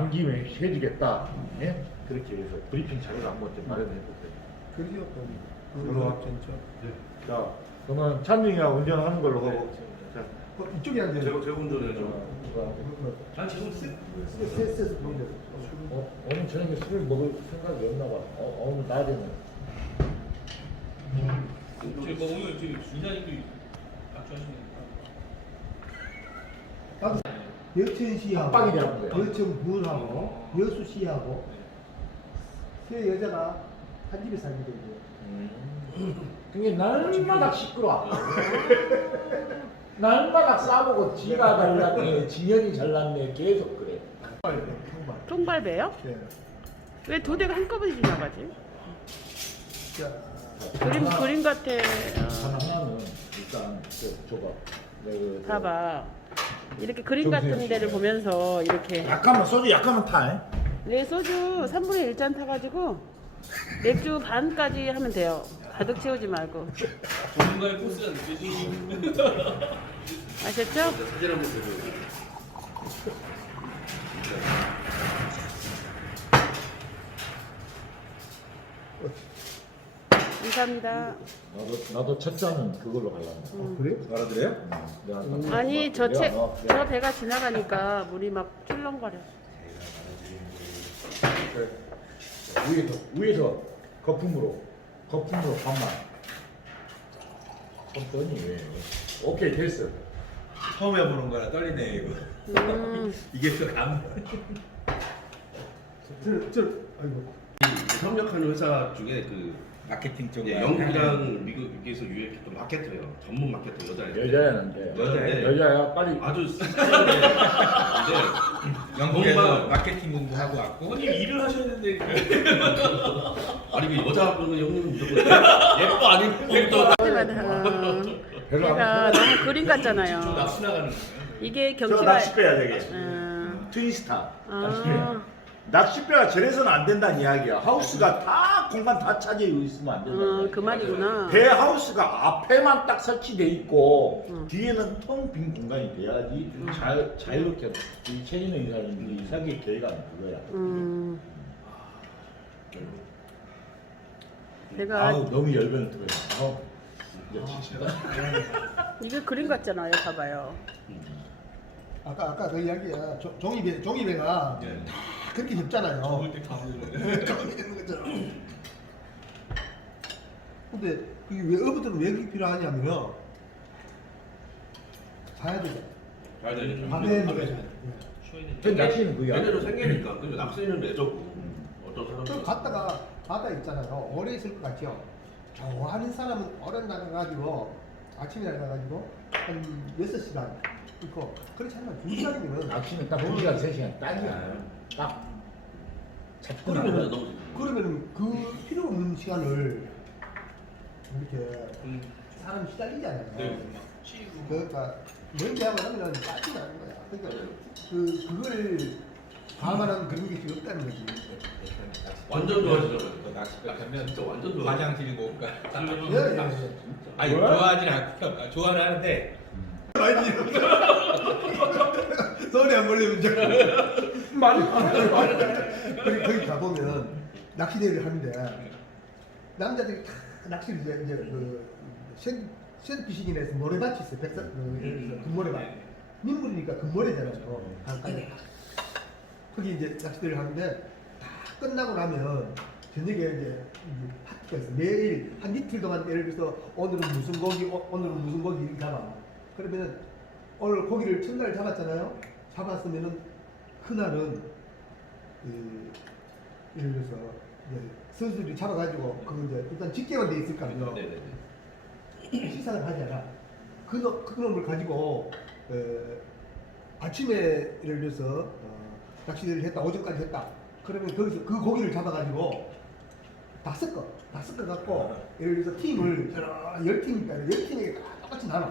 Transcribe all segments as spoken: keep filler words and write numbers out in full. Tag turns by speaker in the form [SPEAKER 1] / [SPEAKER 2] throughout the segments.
[SPEAKER 1] 간 김에 해주겠다. 예? 그렇게 해서 브리핑 자료를 한번 좀 마련해볼게요.
[SPEAKER 2] 그러죠.
[SPEAKER 1] 그럼.
[SPEAKER 2] 진짜.
[SPEAKER 1] 자, 그러면 찬중이가 운전하는 걸로 하고. 자,
[SPEAKER 2] 어, 이쪽에 앉아요.
[SPEAKER 3] 제가 제가 운전해야죠.
[SPEAKER 4] 난 지금 쓱
[SPEAKER 2] 세세서 보면
[SPEAKER 1] 어, 오늘 저녁에 술을 먹을 생각이 없나 봐. 어, 오늘 낮에는.
[SPEAKER 4] 저희 뭐 오늘 지금 이사님도 약주하시니까
[SPEAKER 2] 여천시하고
[SPEAKER 1] 깜빡이라는 거야.
[SPEAKER 2] 여천군하고 여수시하고 세 여자가 한 집에 살게 되고
[SPEAKER 1] 그게 날마다 시끄러워. 날마다 싸우고 지가 잘났네, 진현이 잘났네, 계속 그래.
[SPEAKER 5] 통발배요?
[SPEAKER 2] 네.
[SPEAKER 5] 왜 두 대가 한꺼번에 지나가지?
[SPEAKER 2] 자,
[SPEAKER 5] 그림
[SPEAKER 1] 하나,
[SPEAKER 5] 그림 같아.
[SPEAKER 1] 하나, 하나는 일단 저, 저거 그, 저,
[SPEAKER 5] 봐봐. 이렇게 그림
[SPEAKER 1] 정수영
[SPEAKER 5] 같은 데를
[SPEAKER 1] 씨.
[SPEAKER 5] 보면서 이렇게
[SPEAKER 1] 약간만 소주 약간만 타.
[SPEAKER 5] 내 소주 삼분의 일 잔 타가지고 맥주 반까지 하면 돼요. 가득 채우지 말고.
[SPEAKER 4] 전문가의 코스가 느껴지는
[SPEAKER 5] 아셨죠?
[SPEAKER 3] 사진 한번 보세요.
[SPEAKER 5] 감사합니다.
[SPEAKER 1] 나도 나도 첫 잔은 그걸로 가려고.
[SPEAKER 2] 어, 그래요?
[SPEAKER 1] 알아들어요? 내가
[SPEAKER 2] 음.
[SPEAKER 5] 아니 저
[SPEAKER 1] 내가
[SPEAKER 5] 책,
[SPEAKER 1] 너-
[SPEAKER 5] 저
[SPEAKER 1] 내가
[SPEAKER 5] 배가 지나가니까 물이 막 출렁거려.
[SPEAKER 1] 그 위에서 위에서 거품으로 거품으로 반만. 쳤더니 왜? 오케이 됐어.
[SPEAKER 6] 처음 해보는 거라 떨리네 이거.
[SPEAKER 5] 음,
[SPEAKER 6] 이게 또 감.
[SPEAKER 2] 저, 저, 아이고.
[SPEAKER 3] 협력하는 회사 중에 그
[SPEAKER 6] 마케팅 쪽.
[SPEAKER 3] 예, 영국이랑 미국에서 유행했던 마케터예요. 전문 마케터 여자예요.
[SPEAKER 1] 여자였는데
[SPEAKER 3] 여자인데
[SPEAKER 1] 여자야 빨리
[SPEAKER 3] 아주 스타일인데
[SPEAKER 6] 영국에서
[SPEAKER 3] 정말-
[SPEAKER 6] 마케팅 공부하고 왔고.
[SPEAKER 4] 형님 일을 하셨는데
[SPEAKER 3] 아니 그 여자분은 형님 무조건 예뻐 안 예뻐
[SPEAKER 5] 때마다
[SPEAKER 1] 별로 안
[SPEAKER 5] 배가 너무 그림
[SPEAKER 4] 저
[SPEAKER 5] 같잖아요.
[SPEAKER 4] 낚시 나가는 거예요.
[SPEAKER 5] 이게
[SPEAKER 1] 저
[SPEAKER 5] 경치가.
[SPEAKER 1] 낚싯배야 되게.
[SPEAKER 5] 음,
[SPEAKER 1] 트위스타.
[SPEAKER 5] 아,
[SPEAKER 1] 낚싯배가 저래서는 안 된다는 이야기야. 하우스가 다 공간 다 차지하고 있으면 안 된다.
[SPEAKER 5] 어, 그 말이구나.
[SPEAKER 1] 배 하우스가 앞에만 딱 설치돼 있고
[SPEAKER 5] 음.
[SPEAKER 1] 뒤에는 텅 빈 공간이 돼야지 자, 자유롭게 이 체인의 인사는 이사기 계획안 그거야.
[SPEAKER 5] 음, 내가
[SPEAKER 1] 아우 너무 열변을 들어요. 아우 이제 진짜.
[SPEAKER 5] 이게 그림 같잖아요. 봐봐요.
[SPEAKER 2] 아까 아까 그 이야기야. 조- 종이배 종이배가
[SPEAKER 4] 네.
[SPEAKER 2] 다 그렇게 접잖아요.
[SPEAKER 4] 먹을 때다 보는
[SPEAKER 2] 가만히 있는 거잖아. 근데 그게 왜 어부들은 왜 그게 필요하냐면요. 자야 되잖아.
[SPEAKER 3] 잘 되니까.
[SPEAKER 2] 밤에 먹어야
[SPEAKER 1] 그 낚시는 그게
[SPEAKER 3] 얘네로
[SPEAKER 1] 아니야.
[SPEAKER 3] 생기니까 근데 낚시는 내적고 어떤
[SPEAKER 2] 또
[SPEAKER 3] 사람들
[SPEAKER 2] 갔다가 바다 있잖아요. 오래 있을 것 같죠. 좋아하는 사람은 오래 나가가지고 아침에 나가가지고 한 여섯 시간 있고 그렇지 않으면 두 시간이면
[SPEAKER 1] 낚시는 딱 두 시간 세 시간 딱이야. 딱. 잡고
[SPEAKER 3] 그러면
[SPEAKER 1] 나면
[SPEAKER 3] 너무
[SPEAKER 2] 그러면 그 필요 없는 시간을 이렇게 사람이 시달리잖아요.
[SPEAKER 4] 네. 치고
[SPEAKER 2] 그러니까 멀게 하고 하면 빠지지 않는 거야. 그러니까 그 그걸 감안하는 그런 게 지금 없다는 거지.
[SPEAKER 3] 완전 좋아지더라고요.
[SPEAKER 6] 낚시배 가면
[SPEAKER 3] 진짜 완전 좋아.
[SPEAKER 6] 화장 들고 올까.
[SPEAKER 2] 예, 예, 예.
[SPEAKER 6] 아니
[SPEAKER 1] 왜?
[SPEAKER 6] 좋아하진 않고 좋아는 하는데.
[SPEAKER 2] 소리 안 벌리면 자꾸.
[SPEAKER 1] 많이
[SPEAKER 2] 거기 거기 가보면 낚시대회를 하는데 남자들이 다 낚시를 이제 이제 그 샌, 샌드피싱이나 해서 모래밭이 있어요. 백사 그 예를 들어서 금모래밭. 민물이니까 금모래잖아요. 강가에. 거기 이제 낚시대회를 하는데 다 끝나고 나면 저녁에 이제 파티가 있어. 매일 한 이틀 동안 예를 들어서 오늘은 무슨 고기, 오, 오늘은 무슨 고기 이렇게 잡아. 그러면은 오늘 고기를 첫날 잡았잖아요. 잡았으면은 그날은 그 예를 들어서 이제 선수들이 잡아가지고 그 이제 일단 집계만 돼 있을 거 아니에요.
[SPEAKER 3] 네네네.
[SPEAKER 2] 시상을 하잖아. 그, 놈- 그 놈을 가지고 에, 아침에 예를 들어서 어, 낚시를 했다 오전까지 했다. 그러면 거기서 그 고기를 잡아가지고 다 섞어, 다 섞어 갖고 예를 들어서 팀을 여러 열 팀이니까 열 팀에게 다 똑같이 나눠.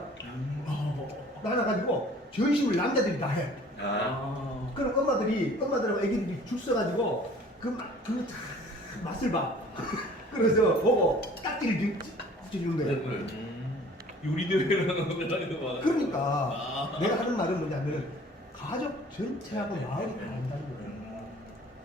[SPEAKER 2] 나눠가지고 전심을 남자들이 다 해.
[SPEAKER 6] 아.
[SPEAKER 2] 그럼 엄마들이 엄마들하고 애기들이 줄 서가지고 그, 맛- 그 참 맛을 봐. 그래서 보고 딱지를 주는 거예요.
[SPEAKER 6] 음.
[SPEAKER 4] 요리 대회를 하는 거 봐.
[SPEAKER 2] 그러니까 내가 하는 말은 뭐냐면 가족 전체하고 마을이 다 한다는 거예요.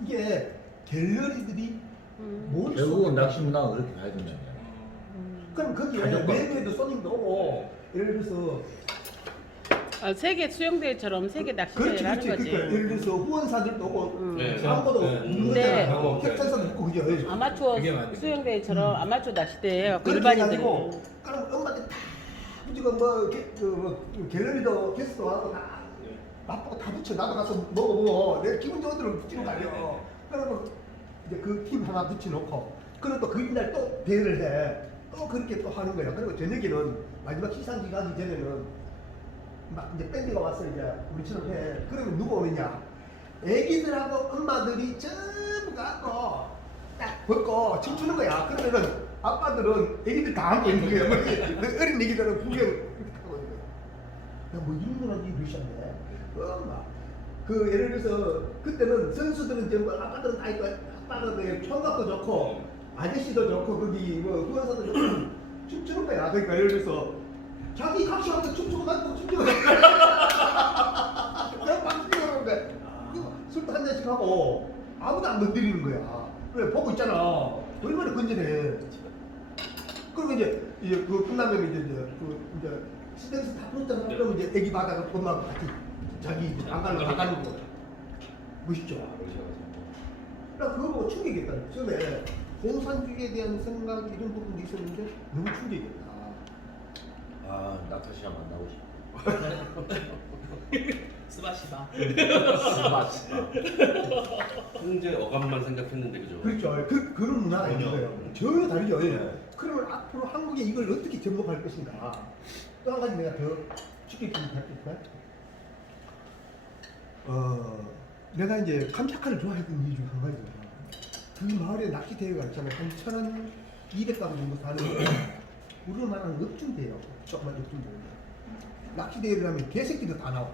[SPEAKER 2] 이게 갤러리들이
[SPEAKER 5] 음.
[SPEAKER 2] 뭘
[SPEAKER 1] 결국은
[SPEAKER 2] 쏘겠다.
[SPEAKER 1] 낚시 문화가 그렇게 가야 된다는 거야.
[SPEAKER 2] 그럼 거기에
[SPEAKER 1] 가격과.
[SPEAKER 2] 외부에도 손님도 오고 예를 들어서
[SPEAKER 5] 아, 세계 수영대회처럼 세계
[SPEAKER 2] 그렇지
[SPEAKER 5] 낚시대회를 하는
[SPEAKER 2] 그렇지
[SPEAKER 5] 거지.
[SPEAKER 2] 그러니까 예를 들어서 후원사들도 오고
[SPEAKER 5] 음.
[SPEAKER 3] 네.
[SPEAKER 2] 아무것도
[SPEAKER 3] 네.
[SPEAKER 2] 없는
[SPEAKER 5] 네.
[SPEAKER 2] 거잖아. 협찬사도 있고 그죠?
[SPEAKER 5] 아마추어
[SPEAKER 6] 그게 맞네.
[SPEAKER 5] 수영대회처럼 아마추어 낚시대회 해갖고
[SPEAKER 2] 그렇게
[SPEAKER 5] 일반인들이.
[SPEAKER 2] 해가지고 그럼 엄마들 다 지금 뭐, 게, 그, 뭐 갤러리도 게스트도 하고 다 맛보고 다 붙여 나도 가서 먹어보고 내가 기분 좋은 대로 붙이는 거 아니야. 그러면 이제 그 팀 하나 붙여놓고 그리고 또 그 이날 또 대회를 해. 또 그렇게 또 하는 거야. 그리고 저녁에는 마지막 시상식 가기 전에는 막 이제 밴드가 와서 이제 우리처럼 해. 그러면 누가 오느냐? 애기들하고 엄마들이 전부 갖고 딱 벗고 춤추는 거야. 그러면은 아빠들은 애기들 다 안고 있는 거야. 뭐 어린 애기들은 구경 이렇게 하고 있는 거야. 야, 뭐 이런 거라지 러시아인데? 어, 막. 그 예를 들어서 그때는 선수들은 전부 아빠들은 다 있고 아빠들은 총각도 좋고 아저씨도 좋고 거기 뭐 후원사도 좋고 춤추는 거야. 그러니까 예를 들어서 자기 각시하면서 춤추고 나도 춤추고 그냥 막 뛰어오는 거야. 그거 술도 한 잔씩 하고 아무도 안 건드리는 거야. 그래 보고 있잖아. 얼마나 건전해. 그리고 이제 이제 그 끝나면 이제 이제 그 이제 스탠스 다 풀었잖아. 그러면 이제 애기 받아가 엄마하고 같이 자기 이제 안 가는 거 안 가는 거 멋있죠. 나 그거 보고 충격이었다. 처음에 공산주의에 대한 생각 이런 부분도 있었는데 너무 충격이었다.
[SPEAKER 1] 아, 나타샤 만나고 싶어.
[SPEAKER 6] 스바시바.
[SPEAKER 1] 스마스마.
[SPEAKER 3] 형제 어감만 생각했는데 그죠?
[SPEAKER 2] 그렇죠. 그 그런 문화가 있는
[SPEAKER 1] 전혀.
[SPEAKER 2] 거예요. 전혀 다르죠.
[SPEAKER 1] 네.
[SPEAKER 2] 그러면 앞으로 한국에 이걸 어떻게 접목할 것인가. 또 한 가지 내가 더 쉽게 좀 할게요. 어, 내가 이제 감자카를 좋아했던 이유 중 한 가지가 그 마을에 낚시 대회가 있잖아요. 한 천이백 가구 정도 사는 우리로 말하는 읍중대예요. 조그만 읍중대. 낚시 대회를 하면 개새끼도 다 나와.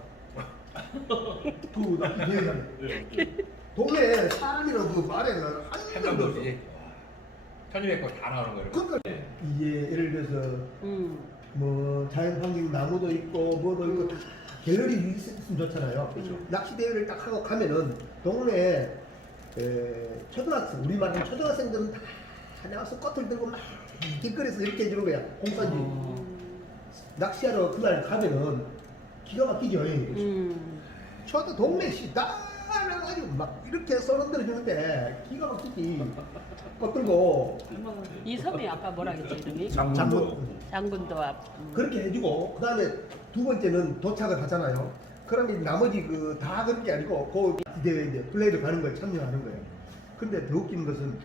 [SPEAKER 2] 그 낚시 대회 하면 동네에 사람이랑 그 말에는 한 명도 없어.
[SPEAKER 6] 한명도지 천이백 건 다 나오는 거예요.
[SPEAKER 2] 그러니까 이게 예를 들어서
[SPEAKER 5] 음.
[SPEAKER 2] 뭐 자연 환경 나무도 있고 뭐도 있고 다 갤러리 있으면 좋잖아요.
[SPEAKER 5] 그렇죠.
[SPEAKER 2] 낚시 대회를 딱 하고 가면은 동네 에, 초등학생 우리 말하는 초등학생들은 다 나와서 꽃을 들고 막 길거리에서 이렇게 해주는 거야. 공사지. 낚시하러 그날 가면은 기가 막히죠.
[SPEAKER 5] 음.
[SPEAKER 2] 저도 동네 씨 나가지고 막 이렇게 썰어들어 주는데 기가 막히지. 꽃 들고
[SPEAKER 5] 이 섬이 아까 뭐라 했지 이름이?
[SPEAKER 1] 장문도.
[SPEAKER 5] 장군도 앞. 음.
[SPEAKER 2] 그렇게 해주고 그 다음에 두 번째는 도착을 하잖아요. 그러면 나머지 그 다 그런 게 아니고 그 대회 이제 플레이를 가는 거에 참여하는 거예요. 근데 더 웃긴 것은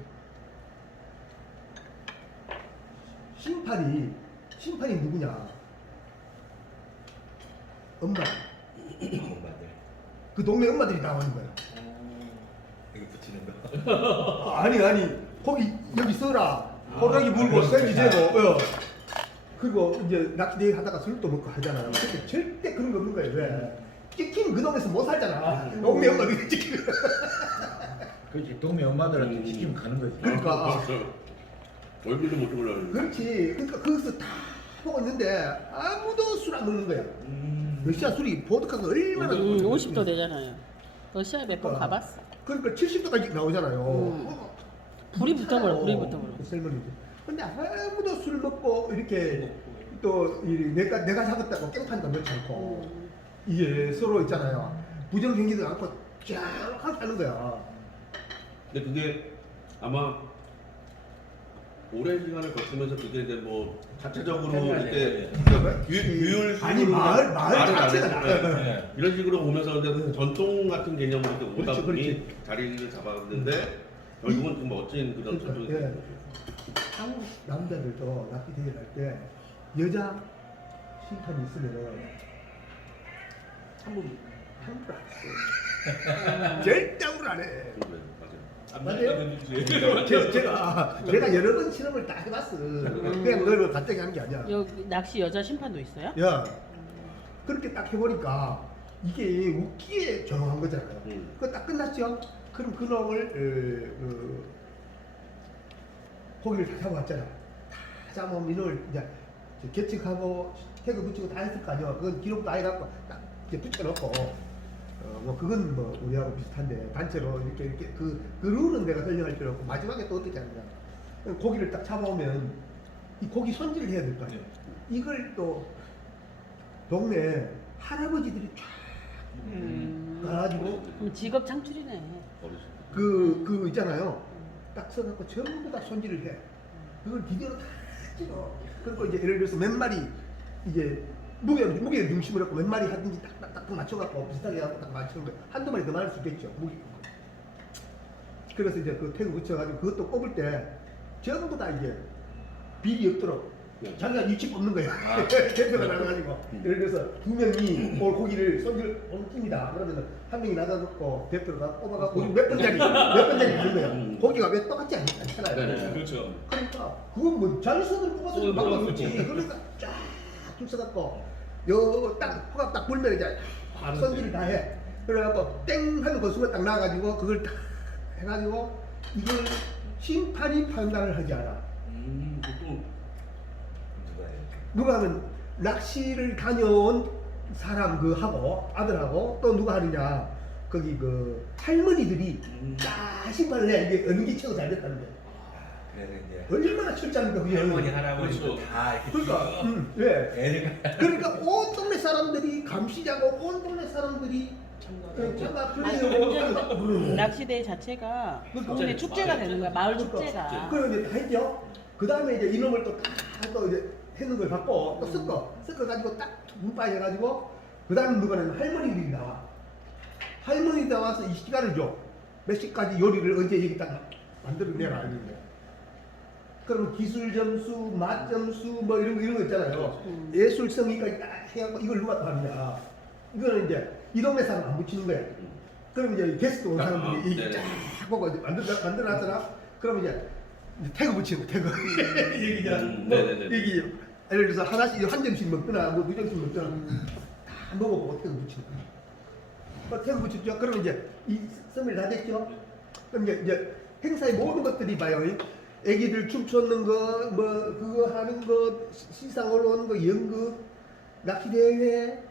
[SPEAKER 2] 심판이 심판이 누구냐? 엄마.
[SPEAKER 6] 엄마들.
[SPEAKER 2] 그 동네 엄마들이 나오는 거야.
[SPEAKER 6] 이거 붙이는 거.
[SPEAKER 2] 아, 아니 아니 거기 여기 써라. 호랑이 물고 생지 재고. 어. 그리고 이제 낚시대회 하다가 술도 먹고 하잖아요. 근데 절대 그런 거 없는 거예요. 왜? 찍히면 그 동네에서 못 살잖아. 동네 엄마들이 찍히면.
[SPEAKER 1] 그렇지. 동네 엄마들한테 지키면 가는 거지.
[SPEAKER 2] 그러니까.
[SPEAKER 3] 얼굴도 못 보려고.
[SPEAKER 2] 그렇지. 그러니까 거기서 다 보고 있는데 아무도 술 안 먹는 거야.
[SPEAKER 6] 음.
[SPEAKER 2] 러시아 술이 보드카가 얼마나
[SPEAKER 5] 음, 오십 도 되잖아요. 러시아 몇 번
[SPEAKER 2] 그러니까.
[SPEAKER 5] 가봤어.
[SPEAKER 2] 그러니까 칠십 도까지 나오잖아요.
[SPEAKER 5] 음.
[SPEAKER 2] 어,
[SPEAKER 5] 불이 붙어버려,
[SPEAKER 2] 어,
[SPEAKER 5] 불이 붙어버려.
[SPEAKER 2] 그 셀머니지. 근데 아무도 술 먹고 이렇게 또 이, 내가 내가 잡았다고 깽판도 넣지 않고
[SPEAKER 5] 음.
[SPEAKER 2] 이게 서로 있잖아요. 부정행위도 않고 쫙 하는 거야.
[SPEAKER 3] 근데 그게 아마 오랜 시간을 거치면서 그게 이제 뭐 자체적으로 이렇게 유- 유율
[SPEAKER 2] 아니 마을 마을
[SPEAKER 3] 말을 안
[SPEAKER 2] 자체가
[SPEAKER 3] 했을
[SPEAKER 2] 나.
[SPEAKER 3] 거예요.
[SPEAKER 6] 네.
[SPEAKER 3] 이런 식으로 오면서 이제 전통 같은 개념으로 이렇게 오다
[SPEAKER 2] 그렇지,
[SPEAKER 3] 보니
[SPEAKER 2] 그렇지.
[SPEAKER 3] 자리를 잡았는데 결국은 그 멋진 그런
[SPEAKER 2] 그러니까,
[SPEAKER 3] 전통이
[SPEAKER 2] 예.
[SPEAKER 3] 되는 거죠.
[SPEAKER 2] 한국 남자들도 낚시 대회 할 때 여자 심판이 있으면은 함부로 함부로 안 해. 절대로 안 해.
[SPEAKER 3] 그래, 맞아요.
[SPEAKER 2] 맞아요? 제, 제가 제가 여러 번 실험을 다 해봤어. 그냥 그걸 갑자기 하는 게 아니야.
[SPEAKER 5] 여기 낚시 여자 심판도 있어요?
[SPEAKER 2] 야 그렇게 딱 해보니까 이게 웃기게 조용한 거잖아요.
[SPEAKER 3] 음.
[SPEAKER 2] 그거 딱 끝났죠? 그럼 그놈을 어, 어, 고기를 다 잡아왔잖아. 다 잡아오면 이놈을 이제 계측하고 태그 붙이고 다 했을 거 아니야. 그건 기록도 아예 갖고 딱 이제 붙여놓고 어, 뭐 그건 뭐 우리하고 비슷한데 단체로 이렇게 이렇게 그, 그 룰은 내가 설명할 필요 없고 마지막에 또 어떻게 하느냐. 고기를 딱 잡아오면 이 고기 손질을 해야 될 거 아니에요. 이걸 또 동네 할아버지들이 쫙
[SPEAKER 5] 음.
[SPEAKER 2] 가가지고
[SPEAKER 5] 그럼 직업 창출이네.
[SPEAKER 3] 어르신.
[SPEAKER 2] 그, 그 있잖아요. 딱 써갖고 전부 다 손질을 해. 그걸 비디오로 다 찍어. 그리고 이제 예를 들어서 몇 마리 이제 무게, 무게 중심을 갖고 몇 마리 하든지 딱딱딱 맞춰갖고 비슷하게 하고 딱 맞추는 거예요. 한두 마리 더 많을 수 있겠죠. 무게. 그래서 이제 그 태그 붙여가지고 그것도 뽑을 때 전부 다 이제 비리 없도록
[SPEAKER 3] 네.
[SPEAKER 2] 자기가 위치 뽑는 거예요.
[SPEAKER 3] 아.
[SPEAKER 2] 대표가 나가가지고 예를 들어서 두 명이 오늘 고기를 손질 오늘 팀이다. 그러면 한 명이 나가갖고 대표가 뽑아갖고 몇 번짜리 몇 번짜리 있는 거예요.
[SPEAKER 3] 음.
[SPEAKER 2] 고기가 왜 똑같지 않, 않잖아요.
[SPEAKER 3] 네네.
[SPEAKER 4] 그렇죠.
[SPEAKER 2] 그러니까 그건 뭐 자기 손으로 뽑아서
[SPEAKER 4] 손으로
[SPEAKER 2] 바꿔놓지.
[SPEAKER 4] 뽑아서.
[SPEAKER 2] 그러니까 쫙줄 서갖고 요딱 허각 딱 불면 이제
[SPEAKER 4] 아,
[SPEAKER 2] 손질을 다 해. 그래갖고 땡 하는 그 순간 딱 나와가지고 그걸 딱 해가지고 이걸 심판이 판단을 하지 않아.
[SPEAKER 3] 음, 보통
[SPEAKER 6] 누가 해요?
[SPEAKER 2] 누가 하면 낚시를 다녀온 사람 그 하고 아들하고 또 누가 하느냐 거기 그 할머니들이
[SPEAKER 3] 음.
[SPEAKER 2] 다 심판을 해. 이게 어느 게 최고 잘 됐다는 거야.
[SPEAKER 6] 그래서 이제
[SPEAKER 2] 얼마나 철저합니까 그게.
[SPEAKER 6] 할머니 할아버지
[SPEAKER 4] 그렇죠.
[SPEAKER 6] 다 이렇게
[SPEAKER 2] 그러니까
[SPEAKER 6] 쭉
[SPEAKER 2] 음, 예.
[SPEAKER 6] 애들
[SPEAKER 2] 그러니까 온 동네 사람들이 감시자고 온 동네 사람들이 그 장갑
[SPEAKER 5] 아니,
[SPEAKER 2] 풀리고
[SPEAKER 5] 완전 낚시대 자체가 동네 축제가 되는 거야. 마을 축제가.
[SPEAKER 2] 그럼 이제 다 했죠. 그 다음에 이제 이놈을 또또 이제 했는 걸 갖고 또 섞어 섞어 가지고 딱 분파해 가지고 그 다음에 누가 하면 할머니들이 나와. 할머니 나와서 이 시간을 줘. 몇 시까지 요리를 언제 여기다 만들어내라 이런데. 그러면 기술 점수, 맛 점수 뭐 이런 거 이런 거 있잖아요.
[SPEAKER 5] 음.
[SPEAKER 2] 예술성이까지 딱 해갖고 이걸 누가 또 하느냐. 이거는 이제 이 동네 사람 안 붙이는 거야. 그럼 이제 게스트 온
[SPEAKER 3] 아,
[SPEAKER 2] 사람들이
[SPEAKER 3] 네네.
[SPEAKER 2] 이 쫙 보고 이제 만들 만들어놨잖아. 그럼 이제 이제 태그 붙이는 거 태그. 여기 이제
[SPEAKER 3] 음,
[SPEAKER 2] 뭐
[SPEAKER 3] 네네네.
[SPEAKER 2] 여기 예를 들어서 하나씩 한 점씩 먹거나 뭐 두 점씩 먹거나 다 먹어보고 태그 붙이는 거야. 뭐 태그 붙였죠. 그럼 이제 이 썸을 다 됐죠. 그럼 이제, 이제 행사의 모든 것들이 봐요. 애기들 춤추는 거, 뭐 그거 하는 거, 시- 시상 올라오는 거, 연극, 낚시 대회,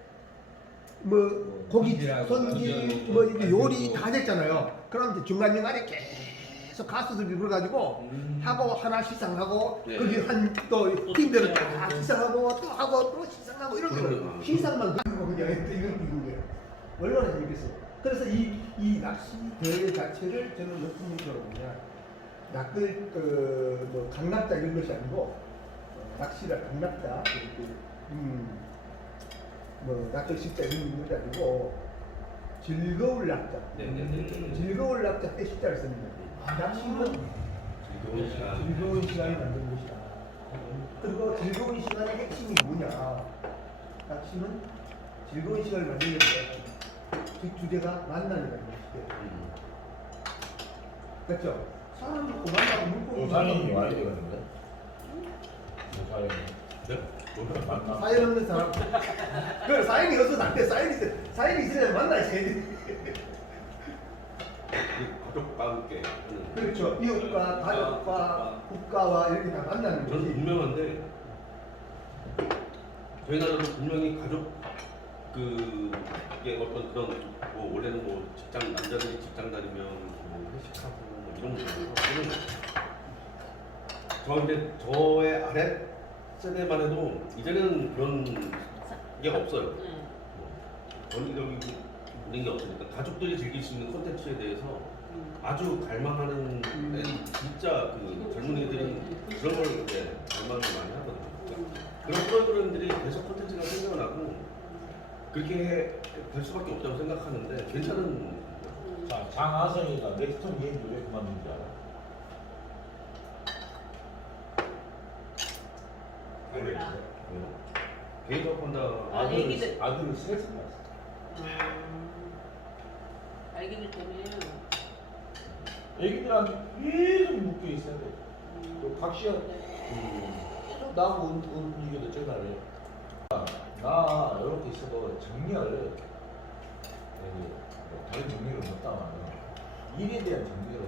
[SPEAKER 2] 뭐 고기
[SPEAKER 6] 손질하고
[SPEAKER 2] 손질, 뭐 이게 요리 다 됐잖아요. 그럼 이제 중간 중간에 계속 가수들이 불러가지고
[SPEAKER 3] 음.
[SPEAKER 2] 하고 하나 시상하고
[SPEAKER 3] 네.
[SPEAKER 2] 거기 한 또 팀들은 다 시상하고 또 하고 또 시상하고 이런 거
[SPEAKER 3] 그러네요.
[SPEAKER 2] 시상만 가지고 그냥 이거 이거 거예요. 얼마나 재밌겠어요. 그래서 이, 이 낚시 대회 자체를 저는 어떤 의미로 보냐, 낚을 그뭐 강납자 이런 것이 아니고 어, 낚시를 강납자, 그, 음, 뭐 낚을 십자 이런 것이 아니고 즐거울 낚자,
[SPEAKER 3] 네네네.
[SPEAKER 2] 즐거울 낚자 때 십자를 씁니다. 낚시는
[SPEAKER 3] 즐거운 시간.
[SPEAKER 2] 즐거운 시간을 만드는 것이다. 그리고 즐거운 시간의 핵심이 뭐냐? 낚시는 즐거운 시간을 만들려고 해. 그 주제가 만나는 거예요.
[SPEAKER 3] 음.
[SPEAKER 2] 그렇죠? 사람이 있고 만나고 물고기
[SPEAKER 1] 요사님이 와야 되거든요. 요사님.
[SPEAKER 3] 네?
[SPEAKER 1] 만나.
[SPEAKER 2] 사연 없는 사람. 그 사연이 없어서 안 돼. 사연이 있어. 사연이 있으면 만나야지.
[SPEAKER 3] 가족과 함께 하는.
[SPEAKER 2] 그렇죠. 이웃과 가족과 국가와 이렇게 다 만나는
[SPEAKER 3] 저는
[SPEAKER 2] 거지.
[SPEAKER 3] 분명한데 저희 나라도 분명히 가족 그 이게 어떤 그런 뭐 원래는 뭐 직장 남자들이 직장 다니면 뭐 회식하고 뭐 이런 거 이런 거. 저 근데 저의 아래 세대만 해도 이제는 그런 게 없어요.
[SPEAKER 5] 네.
[SPEAKER 3] 전기적인 그런 게 없으니까 가족들이 즐길 수 있는 콘텐츠에 대해서
[SPEAKER 5] 음.
[SPEAKER 3] 아주 갈망하는 애들이 진짜 그 젊은이들은 그런 걸 이제 갈망을 많이 하거든요. 그런 프로그램들이 계속 콘텐츠가 생겨나고 그렇게 해- 될 수밖에 없다고 생각하는데 괜찮은
[SPEAKER 1] 자, 장하성이가 넥스톤 게임도 왜 그만둔지 알아?
[SPEAKER 5] 몰라.
[SPEAKER 3] 어, 개인 사업한다.
[SPEAKER 5] 아,
[SPEAKER 1] 아들을,
[SPEAKER 5] 얘기들.
[SPEAKER 1] 아들을 스트레스 받았어.
[SPEAKER 5] 음. 알기들 때문에.
[SPEAKER 1] 애기들한테 계속 묶여 있어야 돼.
[SPEAKER 5] 음.
[SPEAKER 1] 또 각시야
[SPEAKER 3] 음,
[SPEAKER 1] 계속 나하고 운- 운- 얘기도 전화를 해. 아, 나 이렇게 있어도 정리를 여기 뭐 다른 정리를 못하면 일에 대한 정리를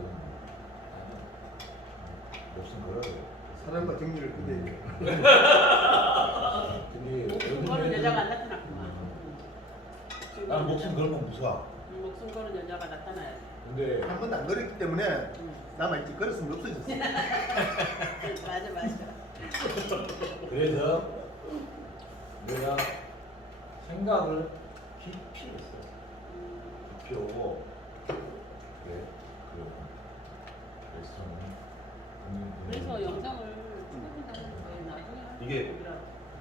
[SPEAKER 1] 무슨 그래요.
[SPEAKER 2] 사람과 정리를 그대.
[SPEAKER 1] 근데
[SPEAKER 5] 그거는 여자가 안 나타났구만. 음.
[SPEAKER 1] 난 목숨 걸면 무서워.
[SPEAKER 5] 음, 목숨 거는 여자가 나타나야 돼.
[SPEAKER 1] 근데
[SPEAKER 2] 한 번도 안 걸었기 때문에
[SPEAKER 5] 음.
[SPEAKER 2] 남아있지. 걸었으면 없어졌어.
[SPEAKER 5] 맞아 맞아.
[SPEAKER 1] 그래서 내가 생각을 깊이 했어요. 깊이 오고 그래 그 레스토랑이
[SPEAKER 5] 그래서 영상을 찍어준다는 거예요. 나중에 하는
[SPEAKER 3] 이게-
[SPEAKER 5] 거라.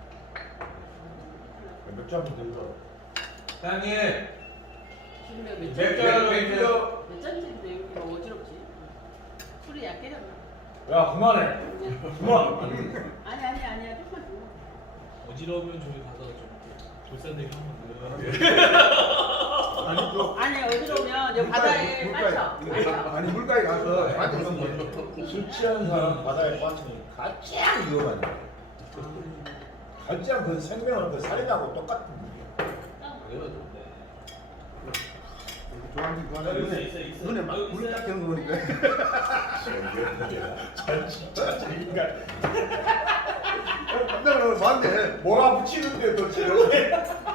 [SPEAKER 1] 맥주 한번 들고
[SPEAKER 6] 사장님
[SPEAKER 5] 지금 내가 몇
[SPEAKER 6] 맥주
[SPEAKER 5] 잔?
[SPEAKER 6] 하나 맥주.
[SPEAKER 5] 몇 잔째인데 여기가 어지럽지? 술이 약해졌나?
[SPEAKER 1] 야 그만해 그만
[SPEAKER 5] 아니 아니 아니야 조금만 더.
[SPEAKER 4] 어지러우면 저기 가서 좀 돌산대기 한번
[SPEAKER 2] 아니 또
[SPEAKER 5] 아니 어지러우면 여기 바다에
[SPEAKER 2] 물가에
[SPEAKER 5] 빠져.
[SPEAKER 2] 물가에 아니 물가에 가서 앉아서 뭐
[SPEAKER 1] 술 취한 사람 바다에 빠지니 가장 위험한 일 가장 그 생명을 그 살인하고 똑같은 일이야.
[SPEAKER 3] 당연하죠.
[SPEAKER 2] 좋아하는 거 하나
[SPEAKER 4] 있어,
[SPEAKER 2] 눈에
[SPEAKER 4] 있어, 있어.
[SPEAKER 2] 눈에 막
[SPEAKER 4] 여기
[SPEAKER 2] 불이
[SPEAKER 4] 있어요.
[SPEAKER 2] 딱 켜는 거 보니까
[SPEAKER 1] 잘 진짜 자기가
[SPEAKER 2] 깜짝 놀라서 봤는데
[SPEAKER 1] 몰아붙이는데 도 지금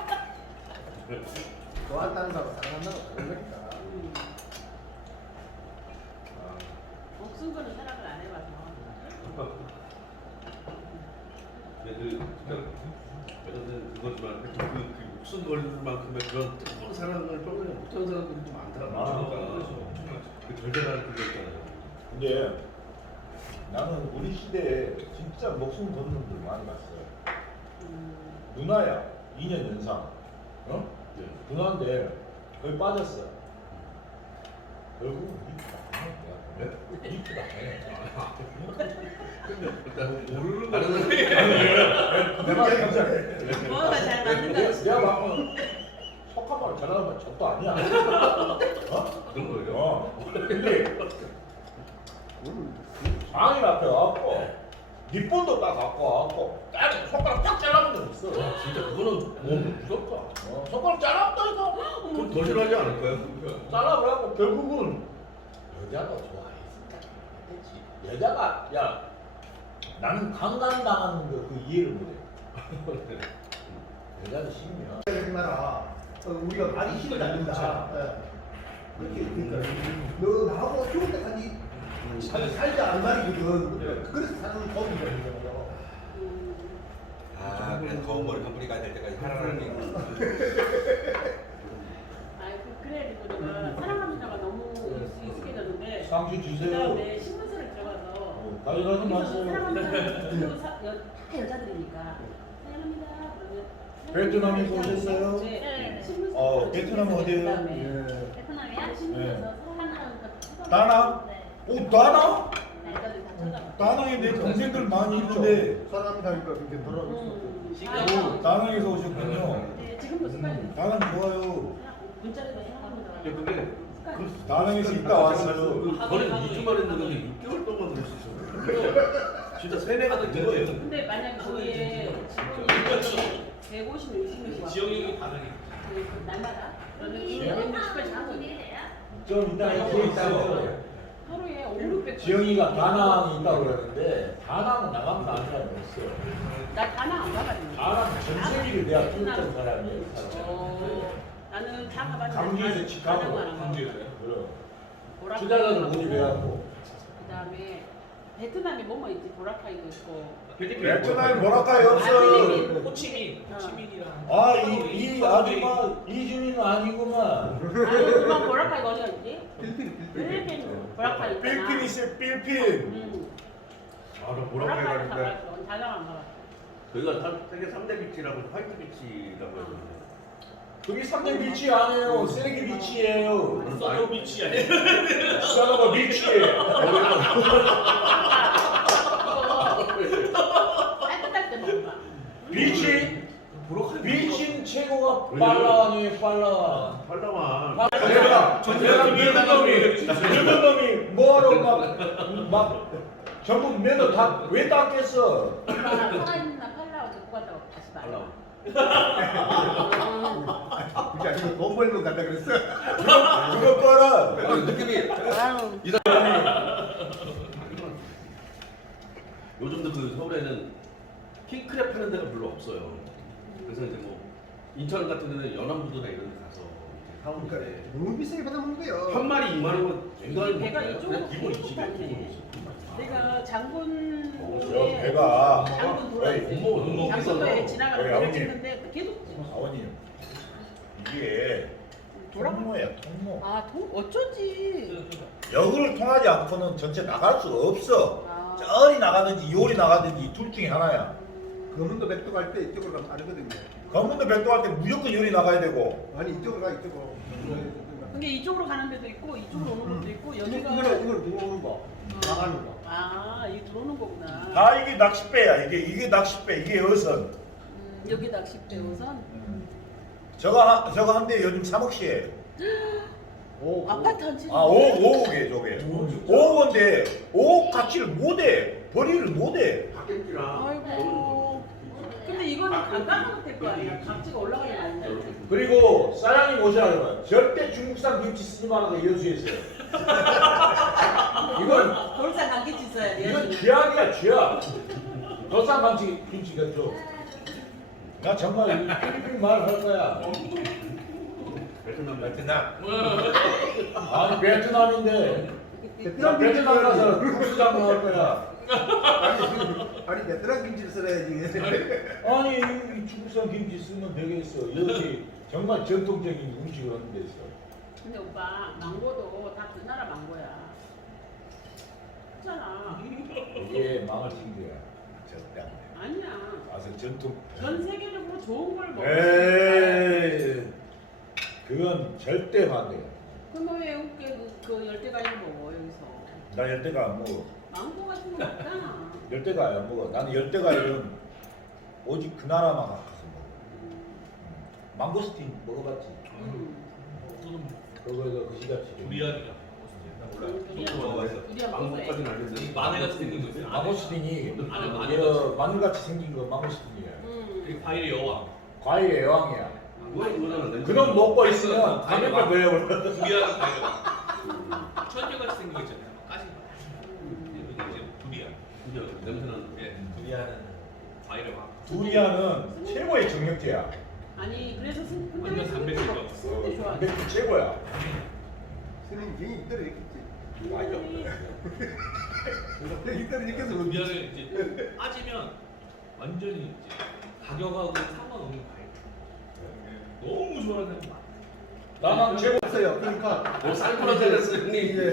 [SPEAKER 2] 좋아한다는 사람 사랑한다는 거 다르니까.
[SPEAKER 5] 음. 목숨 거는 사랑을 안 해봐서.
[SPEAKER 3] 근데 그 그러니까 여자는 그거지만 그, 그, 그 목숨 걸릴 만큼의 그런 뜨거운 사랑을 평소에 못하는 사람들이 좀 많더라고요.
[SPEAKER 1] 아,
[SPEAKER 3] 그러니까 그 절대라는 그거 있잖아요.
[SPEAKER 1] 근데 나는 우리 시대에 진짜 목숨 건 놈들 많이 봤어요.
[SPEAKER 5] 음.
[SPEAKER 1] 누나야 이 년 연상 어?
[SPEAKER 3] 네.
[SPEAKER 1] 누나인데 거의 빠졌어. 결국은 니트다 니트다
[SPEAKER 3] 모르는 거는
[SPEAKER 1] 내가 괜찮아.
[SPEAKER 5] 뭐가 잘 맞는다.
[SPEAKER 1] 내가 막 속한 말 잘하는 말 저도 아니야. 어?
[SPEAKER 3] 그런 거예요.
[SPEAKER 1] 어. 근데 장이 앞에 와갖고 니본도 딱 갖고 와갖고 딱 손가락 딱 잘라본 적 있어.
[SPEAKER 3] 와 진짜 그거는 너무 무섭다.
[SPEAKER 1] 어, 손가락 잘랐다니까.
[SPEAKER 3] 그럼 더 싫어하지 않을까요?
[SPEAKER 1] 잘라버려갖고 결국은 여자가 좋아했으니까 됐지. 여자가 야 나는 강간당하는 거 그 이해를 못해. 여자는 심이야.
[SPEAKER 2] 하지 마라. 어, 우리가 가기 싫지 않는다. 예. 그렇게 그러니까 너 나하고 좋은 데까지 살- 살자 안 말이거든. 그래서 사는 법인 거예요.
[SPEAKER 5] 음.
[SPEAKER 6] 아 그래서 검은 머리 한뿌리가 될 때까지 살아라는 게
[SPEAKER 5] 아이 그 그래 그 내가 사랑합니다가 너무 익- 익숙해졌는데
[SPEAKER 1] 상주 주세요.
[SPEAKER 5] 그다음에 신문사를 들어가서
[SPEAKER 1] 어, 가져가서
[SPEAKER 5] 거기서
[SPEAKER 1] 마세요.
[SPEAKER 5] 사랑합니다. 그리고 사- 여- 다 여자들이니까 사랑합니다. 그러면
[SPEAKER 1] 베트남에서 오셨어요?
[SPEAKER 5] 네. 신문사
[SPEAKER 1] 어, 베트남 어디예요?
[SPEAKER 5] 그다음에
[SPEAKER 2] 예.
[SPEAKER 7] 베트남이야?
[SPEAKER 5] 신문사에서 사랑합니다.
[SPEAKER 1] 다낭? 오 다낭?
[SPEAKER 5] 여자들이 다 쳐다봐.
[SPEAKER 1] 다낭에 내 동생들 많이 있는데
[SPEAKER 2] 사람이니까 그렇게 돌아올 수 없어.
[SPEAKER 5] 음.
[SPEAKER 1] 오 다낭에서 오셨군요.
[SPEAKER 5] 네, 지금도 습관이
[SPEAKER 1] 다낭 좋아요.
[SPEAKER 5] 문자로 사랑합니다.
[SPEAKER 3] 야, 근데
[SPEAKER 5] 습관이.
[SPEAKER 1] 다낭에서 있다 왔어요.
[SPEAKER 3] 그, 저는 이 주만 했는데 육 개월 동안 들을 수 있어요. 진짜 세뇌가 된 거예요.
[SPEAKER 5] 근데 만약에 거기에 직원이 백오십 명씩 와.
[SPEAKER 4] 지영이 다르게.
[SPEAKER 5] 그 날마다 그러면 이
[SPEAKER 1] 지영?
[SPEAKER 5] 몇 명씩까지 하는 거예요.
[SPEAKER 1] 좀 이따 이제 있다고.
[SPEAKER 5] 하루에 오륙백.
[SPEAKER 1] 지영이가 다낭이 있다고 그러는데 다낭 나가면 안 사람이 없어.
[SPEAKER 5] 나 다낭 안 가봤는데.
[SPEAKER 1] 다낭 전 세계를 내가 뚫었던 사람이에요. 이 사람.
[SPEAKER 5] 어, 나는 다 가봤는데.
[SPEAKER 1] 광주에서 치카고,
[SPEAKER 5] 다낭만 안 가봤어.
[SPEAKER 4] 광주에서요?
[SPEAKER 1] 그럼
[SPEAKER 5] 보라카이도
[SPEAKER 1] 투자자들
[SPEAKER 5] 가보고,
[SPEAKER 1] 모집해갖고.
[SPEAKER 5] 그다음에 베트남에 뭐뭐 있지? 보라카이도 있고.
[SPEAKER 1] 베트남에 뭐랄까요
[SPEAKER 5] 아,
[SPEAKER 1] 없어.
[SPEAKER 5] 필리핀.
[SPEAKER 4] 호치민,
[SPEAKER 5] 어.
[SPEAKER 4] 호치민이랑.
[SPEAKER 1] 아, 이, 이 아줌마 이준이는 아니구만.
[SPEAKER 5] 아니 그만 보라카이가 어디가 있지?
[SPEAKER 2] 필리핀 필리핀.
[SPEAKER 5] 필리핀 보라카이 있잖아.
[SPEAKER 1] 필리핀 있어요, 필리핀.
[SPEAKER 5] 응.
[SPEAKER 3] 아, 나 뭐라고
[SPEAKER 5] 보라카이도
[SPEAKER 3] 해가지고.
[SPEAKER 5] 가봤어. 다낭 안 가봤어.
[SPEAKER 3] 저희가 다 세계 삼 대 비치라고 화이트 비치라고 해요.
[SPEAKER 1] 그게 삼대 비치 아니에요. 쓰레기 비치예요.
[SPEAKER 4] 서너 비치 아니에요?
[SPEAKER 1] 싸나봐 비치예요.
[SPEAKER 5] 깔끔깔끔 먹어봐.
[SPEAKER 1] 비치?
[SPEAKER 4] 보라카이.
[SPEAKER 1] 비치는 최고가 팔라완이에요, 팔라완.
[SPEAKER 3] 팔라완.
[SPEAKER 1] 내가 내가 늙은 놈이 늙은 놈이 뭐하러 막, 막 전부 면허 다 왜 땄겠어?
[SPEAKER 5] 살아있는 나 팔라고 데리고 갔다고 다시 말라.
[SPEAKER 2] 그게 아니고 돈 벌러 간다 그랬어.
[SPEAKER 1] 그거 봐라.
[SPEAKER 3] 느낌이
[SPEAKER 5] 아유.
[SPEAKER 3] 요즘도 그 서울에는 킹크랩 하는 데가 별로 없어요. 그래서 이제 뭐 인천 같은 데는 연안부두나 이런 데 가서 이렇게 사오는데
[SPEAKER 2] 그러니까 너무 비싸게 받아먹는 거예요.
[SPEAKER 3] 한 마리 이만 원은 굉장히
[SPEAKER 5] 배가
[SPEAKER 3] 먹어요.
[SPEAKER 5] 이쪽으로
[SPEAKER 3] 그냥 기본 이십에
[SPEAKER 5] 가네.
[SPEAKER 3] 기본 이십.
[SPEAKER 5] 내가 장군
[SPEAKER 1] 저 배가
[SPEAKER 5] 장군 돌아있어요.
[SPEAKER 3] 어이, 못 먹어.
[SPEAKER 5] 장군도에 지나가는
[SPEAKER 1] 어이,
[SPEAKER 5] 배를
[SPEAKER 1] 아버님.
[SPEAKER 5] 찍는데 계속
[SPEAKER 1] 아버님 이게
[SPEAKER 5] 돌아가-
[SPEAKER 1] 통로야 통로.
[SPEAKER 5] 아, 통 어쩌지?
[SPEAKER 1] 역을 통하지 않고는 전체 나갈 수가 없어.
[SPEAKER 5] 아.
[SPEAKER 1] 저리 나가든지 요리 나가든지 둘 중에 하나야.
[SPEAKER 2] 검은도 백도 갈 때 이쪽으로 가면 안 하거든요.
[SPEAKER 1] 강원도 백도 갈 때 무조건 요리 나가야 되고.
[SPEAKER 2] 아니 이쪽으로 가 이쪽으로.
[SPEAKER 5] 근데 이쪽으로 가는 데도 있고 이쪽으로 오는 것도 있고
[SPEAKER 2] 이거
[SPEAKER 5] 여기가
[SPEAKER 2] 이거를 이걸 들어오는 거, 나가는 거.
[SPEAKER 5] 아, 이 들어오는 거구나.
[SPEAKER 1] 다 이게 낚싯배야. 이게 이게 낚싯배. 이게 어선.
[SPEAKER 5] 음, 여기 낚싯대 우선
[SPEAKER 1] 저거 한, 저거 한 대 요즘 삼억씩이에요.
[SPEAKER 2] 오,
[SPEAKER 5] 아파트 한 채.
[SPEAKER 1] 아, 오억, 오억이에요, 저게. 오억인데 오억 가치를 못해. 벌이를 못해.
[SPEAKER 3] 갓김치랑
[SPEAKER 5] 아이고. 근데 이거는 안 깎아도 될 거 아니야. 값지가 올라가는 거 아니야.
[SPEAKER 1] 그리고 사장님 오시라면 절대 중국산 김치 쓰지 말라고 연수했어요. 이건
[SPEAKER 5] 돌산 감기치 있어야 돼.
[SPEAKER 1] 이건 쥐약이야, 쥐약. 도산 방치 김치가 좀. 나 정말 이 필리핀 말 할 거야.
[SPEAKER 3] 베트남
[SPEAKER 6] 베트남.
[SPEAKER 1] 아니 베트남인데. 나 베트남 가서 국수장 먹을 거야.
[SPEAKER 2] 아니, 아니 베트남 김치를 써야지.
[SPEAKER 1] 아니 이 중국산 김치 쓰면 되겠어. 여기 정말 전통적인 음식을 하는 데 있어.
[SPEAKER 5] 근데 오빠 망고도 다 그 나라 망고야. 있잖아.
[SPEAKER 1] 이게 망할 친구야. 절대 안 돼.
[SPEAKER 5] 아니야.
[SPEAKER 1] 와서 전통.
[SPEAKER 5] 전 세계적으로 좋은 걸 먹어.
[SPEAKER 1] 에이, 그건 절대 반대야.
[SPEAKER 5] 그럼 왜 웃게 그, 그 열대과일 먹어 여기서?
[SPEAKER 1] 나 열대가 안 먹어.
[SPEAKER 5] 망고 같은 거 없잖아.
[SPEAKER 1] 열대가 안 먹어. 나는 열대과일은 오직 그 나라만 가서 먹어. 망고스틴 먹어봤지?
[SPEAKER 5] 음.
[SPEAKER 1] 그거에서 그 시같이.
[SPEAKER 4] 두리안이야.
[SPEAKER 3] 몰라.
[SPEAKER 5] 두리안.
[SPEAKER 3] 좀 먹어봤어.
[SPEAKER 5] 두리안
[SPEAKER 3] 망고까지는 알겠는데
[SPEAKER 4] 마늘 같이 생긴 거 있어요.
[SPEAKER 1] 망고스틴이
[SPEAKER 4] 안에 마늘
[SPEAKER 1] 여러 마늘같이 생긴 거 망고스틴이야.
[SPEAKER 5] 음.
[SPEAKER 4] 그리고 과일의 여왕.
[SPEAKER 1] 과일의 여왕이야.
[SPEAKER 3] 그건 그거는
[SPEAKER 1] 그놈 먹고 있으면 담배빨 걸려버려.
[SPEAKER 4] 두리안 과일. 천녀같이 생긴 거 있잖아요. 까지. 이게 이제 두리안.
[SPEAKER 3] 진짜 냄새는
[SPEAKER 4] 예.
[SPEAKER 6] 두리안은
[SPEAKER 4] 과일의 왕.
[SPEAKER 1] 두리안은 최고의 정력제야.
[SPEAKER 5] 아니 그래서 승
[SPEAKER 4] 완전
[SPEAKER 5] 근데
[SPEAKER 4] 단백질
[SPEAKER 5] 승-
[SPEAKER 4] 거.
[SPEAKER 5] 승도 좋아.
[SPEAKER 1] 단백질 최고야.
[SPEAKER 2] 스님 괜히 떨어졌겠지.
[SPEAKER 1] 맞아.
[SPEAKER 2] 괜히 떨어졌겠어.
[SPEAKER 4] 두리안을 이제 빠지면 완전히 이제 가격하고 상관없는 과일. 너무 좋아하는 거.
[SPEAKER 1] 나만 최고.
[SPEAKER 2] 없어요. 그러니까
[SPEAKER 3] 뭐 쌀뿌러졌어 형님.
[SPEAKER 2] 이게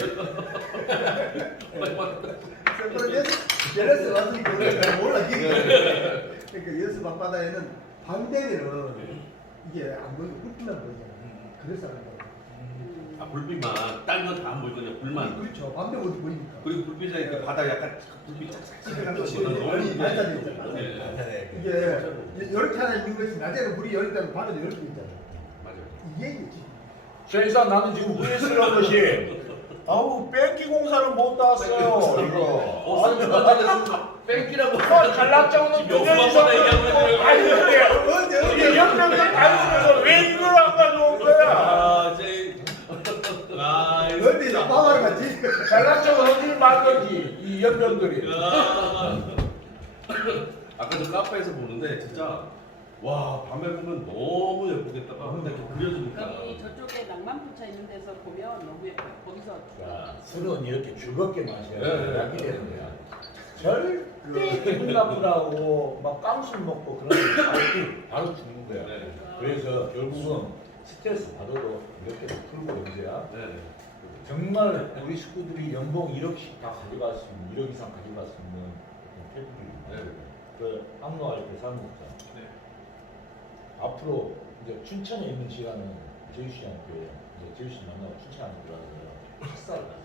[SPEAKER 2] 샘플은 제레스 왔으니까 몰라 이게. 그러니까 연습 앞바다에는 밤 되면은 이게 안 보이고 불빛만 보이잖아. 그래서 안 돼.
[SPEAKER 3] 아 불빛만 딴 건 다 안 보이거든요. 불만.
[SPEAKER 2] 그렇죠. 밤 되면 어디 보이니까.
[SPEAKER 3] 그리고 불빛에 그 바다 약간 불빛
[SPEAKER 2] 찌그러는 거
[SPEAKER 3] 찌그러는 거.
[SPEAKER 2] 아니 낮에 있잖아.
[SPEAKER 4] 네.
[SPEAKER 2] 이게 이렇게 하나 있는 것이 낮에는 불이 열다면 밤에도 이렇게 있잖아.
[SPEAKER 3] 맞아.
[SPEAKER 2] 이게 이지.
[SPEAKER 1] 최이사 나는 지금 후회스러운 것이 아우 뺑기 공사를 못 땄어요 이거.
[SPEAKER 3] 어, 쌀뿌러졌어. 뺑기라고.
[SPEAKER 1] 전략적으로는
[SPEAKER 4] 지금 몇 번마다 얘기하고 있어요.
[SPEAKER 1] 아니 근데 이게 연명들 다 있으면서 왜 이걸 안 가져온 거야?
[SPEAKER 4] 아, 제. 아,
[SPEAKER 2] 근데 이제 밤하러 갔지.
[SPEAKER 1] 전략적으로 어딜 말든지 이 연명들이.
[SPEAKER 4] 아.
[SPEAKER 3] 아까 저 카페에서 보는데 진짜 와 밤에 보면 너무 예쁘겠다가 근데 이렇게 그려지니까.
[SPEAKER 5] 여기 저쪽에 낭만포차 있는 데서 보면 너무 예뻐요. 거기서
[SPEAKER 1] 자, 술은 이렇게 즐겁게 마셔야
[SPEAKER 3] 네.
[SPEAKER 1] 약이 되는 거야. 절대 기분 나쁘다고 막 깡술 먹고 그러면 바로, 바로 죽는 거야.
[SPEAKER 3] 네.
[SPEAKER 1] 그래서 결국은 스트레스 받아도 이렇게 풀고 연세야.
[SPEAKER 3] 네.
[SPEAKER 1] 정말 우리 식구들이 연봉 일억씩 다 가져갈 수 있는, 일억 이상 가져갈 수 있는 테두리.
[SPEAKER 3] 네.
[SPEAKER 1] 그 항로할 때 사먹자.
[SPEAKER 4] 네.
[SPEAKER 1] 앞으로 이제 춘천에 있는 시간은 재유 씨한테 이제 재유 씨 만나고 춘천에 들어가서 식사를 가자.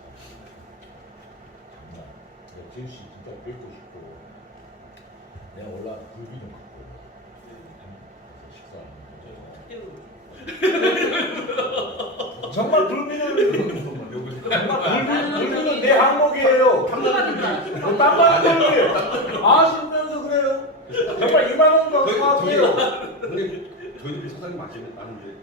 [SPEAKER 1] 정말. 근데 재유 씨 진짜 뵙고 싶고 내가 올라가서 굴비 좀 갖고 식사. 정말 굴비는 정말 굴비, 굴비는 내 항목이에요.
[SPEAKER 5] 탐나는
[SPEAKER 1] 딴 말은 굴비. 아시면서 그래요. 정말 이만 원
[SPEAKER 3] 저희
[SPEAKER 1] 갖고
[SPEAKER 3] 저희
[SPEAKER 1] 갈게요.
[SPEAKER 3] 근데 저희 집이 사장님 아시는 아는데.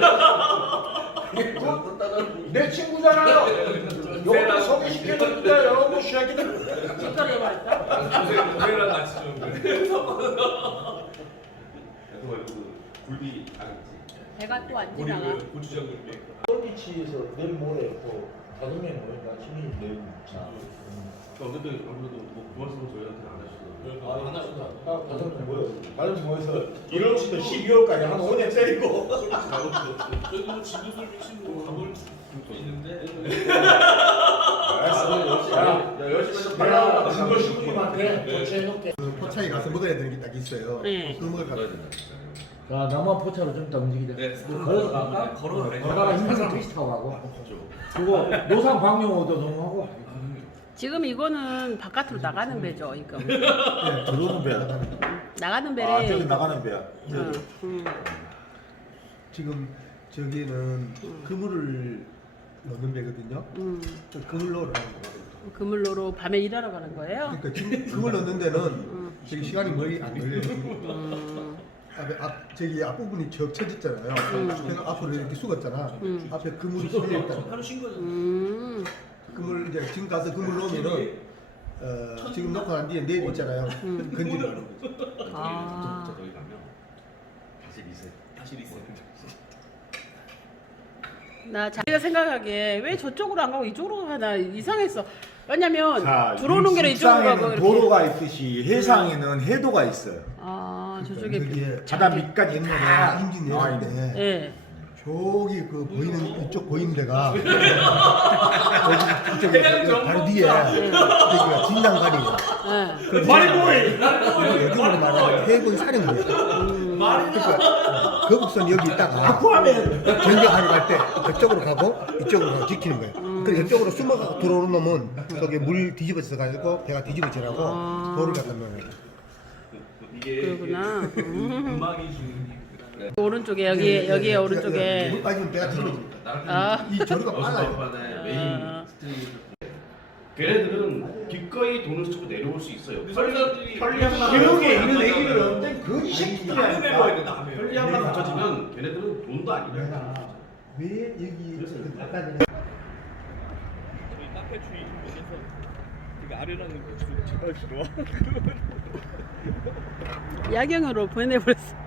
[SPEAKER 1] 내 친구잖아요. 여기다 소개시켜줬는데 여러분 쉐기들.
[SPEAKER 5] 직접 해봤다.
[SPEAKER 4] 동생 동생이랑 같이 좀.
[SPEAKER 3] 그래서 말고 굴비 아니지.
[SPEAKER 5] 배가 또 안
[SPEAKER 4] 우리
[SPEAKER 5] 지나가.
[SPEAKER 4] 그 고추장 굴비.
[SPEAKER 1] 서울비치에서 내일 모레 또 다섯 명 모인다. 시민이 내일 자.
[SPEAKER 3] 근데 아무래도 뭐 그말씀 저희한테는 안 하시더라고요.
[SPEAKER 4] 그러니까
[SPEAKER 1] 아,
[SPEAKER 4] 안 하신다.
[SPEAKER 1] 다섯 명 모여. 다섯 명 모여서 일월부터 십이월까지 한 오 년 때리고.
[SPEAKER 4] 저희도 뭐 지도들 미친 거 가볼 수 있는데.
[SPEAKER 1] 알았어.
[SPEAKER 3] 야, 열심히 해서
[SPEAKER 1] 내가 증거 신부님한테 조치해놓게.
[SPEAKER 2] 그 포차에 가서 먹어야 되는 게 딱 있어요.
[SPEAKER 5] 네.
[SPEAKER 2] 그 먹을 가.
[SPEAKER 1] 자, 남한 포차로 좀 이따 움직이자.
[SPEAKER 4] 네.
[SPEAKER 1] 걸어서 갈까?
[SPEAKER 4] 걸어가 그래.
[SPEAKER 1] 걸어가가 힘든 택시 타고 가고. 그리고 노상 방용호도 넘어가고.
[SPEAKER 5] 지금 이거는 바깥으로 나가는 배죠, 이거.
[SPEAKER 2] 네,
[SPEAKER 1] 들어오는 배야.
[SPEAKER 5] 나가는 배래.
[SPEAKER 1] 아, 저기 나가는 배야.
[SPEAKER 5] 응, 응.
[SPEAKER 2] 지금 저기는 그물을 넣는 배거든요.
[SPEAKER 5] 음,
[SPEAKER 2] 그 그물 넣으러 가는 거예요.
[SPEAKER 5] 그물로로 밤에 일하러 가는 거예요?
[SPEAKER 2] 그러니까 지금 그물 넣는 데는 저기 시간이 멀리 안 걸려요.
[SPEAKER 5] 음,
[SPEAKER 2] 앞에 앞 저기 앞부분이 적쳐졌잖아요. 그래서 앞으로 이렇게 숙었잖아.
[SPEAKER 5] 음.
[SPEAKER 2] 앞에 그물이 실려 있다.
[SPEAKER 4] 하루 쉰 거죠.
[SPEAKER 5] 음,
[SPEAKER 2] 그물 이제 지금 가서 그물 넣으면은 어, 지금 넣고 난 뒤에 내일 있잖아요.
[SPEAKER 5] 음.
[SPEAKER 2] 건지는 거죠.
[SPEAKER 5] 아,
[SPEAKER 3] 저기 가면 다시 리셋.
[SPEAKER 4] 다시 리셋.
[SPEAKER 5] 나 자기가 생각하기에 왜 저쪽으로 안 가고 이쪽으로 가나 이상했어. 왜냐면
[SPEAKER 7] 자,
[SPEAKER 5] 들어오는 길에 이쪽으로 가고
[SPEAKER 7] 육지상에는
[SPEAKER 5] 이렇게.
[SPEAKER 7] 도로가 있듯이 해상에는 해도가 있어요.
[SPEAKER 5] 아, 저쪽에.
[SPEAKER 2] 거기에
[SPEAKER 7] 바다 밑까지
[SPEAKER 2] 옛날에
[SPEAKER 7] 다
[SPEAKER 2] 인기
[SPEAKER 7] 나와
[SPEAKER 2] 내릴
[SPEAKER 7] 있는.
[SPEAKER 2] 때
[SPEAKER 5] 예.
[SPEAKER 2] 저기 그 보이는 이쪽 보이는 데가 저기 이쪽에 바로 뒤에 여기가 진장관이에요.
[SPEAKER 5] 예.
[SPEAKER 2] 말이 여기로 말하면 해군 사령부예요. 그러니까 거북선 여기 있다가 전쟁하러 갈 때 그쪽으로 가고 이쪽으로 가고 지키는 거예요. 그래서 이쪽으로 숨어가고 들어오는 놈은 저기 물 뒤집어져 가지고 배가 뒤집어지라고
[SPEAKER 5] 아.
[SPEAKER 2] 돌을 갖다 놓는 거예요.
[SPEAKER 3] 이게
[SPEAKER 5] 그러구나. 음.
[SPEAKER 4] 음악이 주는
[SPEAKER 5] 오른쪽에 여기 여기에
[SPEAKER 2] 물
[SPEAKER 5] 오른쪽에.
[SPEAKER 2] 빠지면 배가 뒤집어집니다.
[SPEAKER 5] 아.
[SPEAKER 2] 이 저리가 빨라요.
[SPEAKER 3] 여수반의 메인
[SPEAKER 5] 아.
[SPEAKER 3] 스트리밍. 걔네들은 기꺼이 돈을 쓰고 내려올 수 있어요.
[SPEAKER 4] 사람들이
[SPEAKER 3] 편리함만
[SPEAKER 7] 기록에 있는
[SPEAKER 3] 갖춰지면-
[SPEAKER 7] 애기들은 그
[SPEAKER 4] 남의
[SPEAKER 7] 새끼들이니까.
[SPEAKER 4] 거야 돼 남의.
[SPEAKER 3] 편리함만 갖춰지면 걔네들은 돈도 아니에요.
[SPEAKER 2] 내가 왜 여기 그 아까 전에
[SPEAKER 8] 저희 카페 주인 보면서 되게 아련한 거 제발 들어와.
[SPEAKER 5] 야경으로 보내버렸어.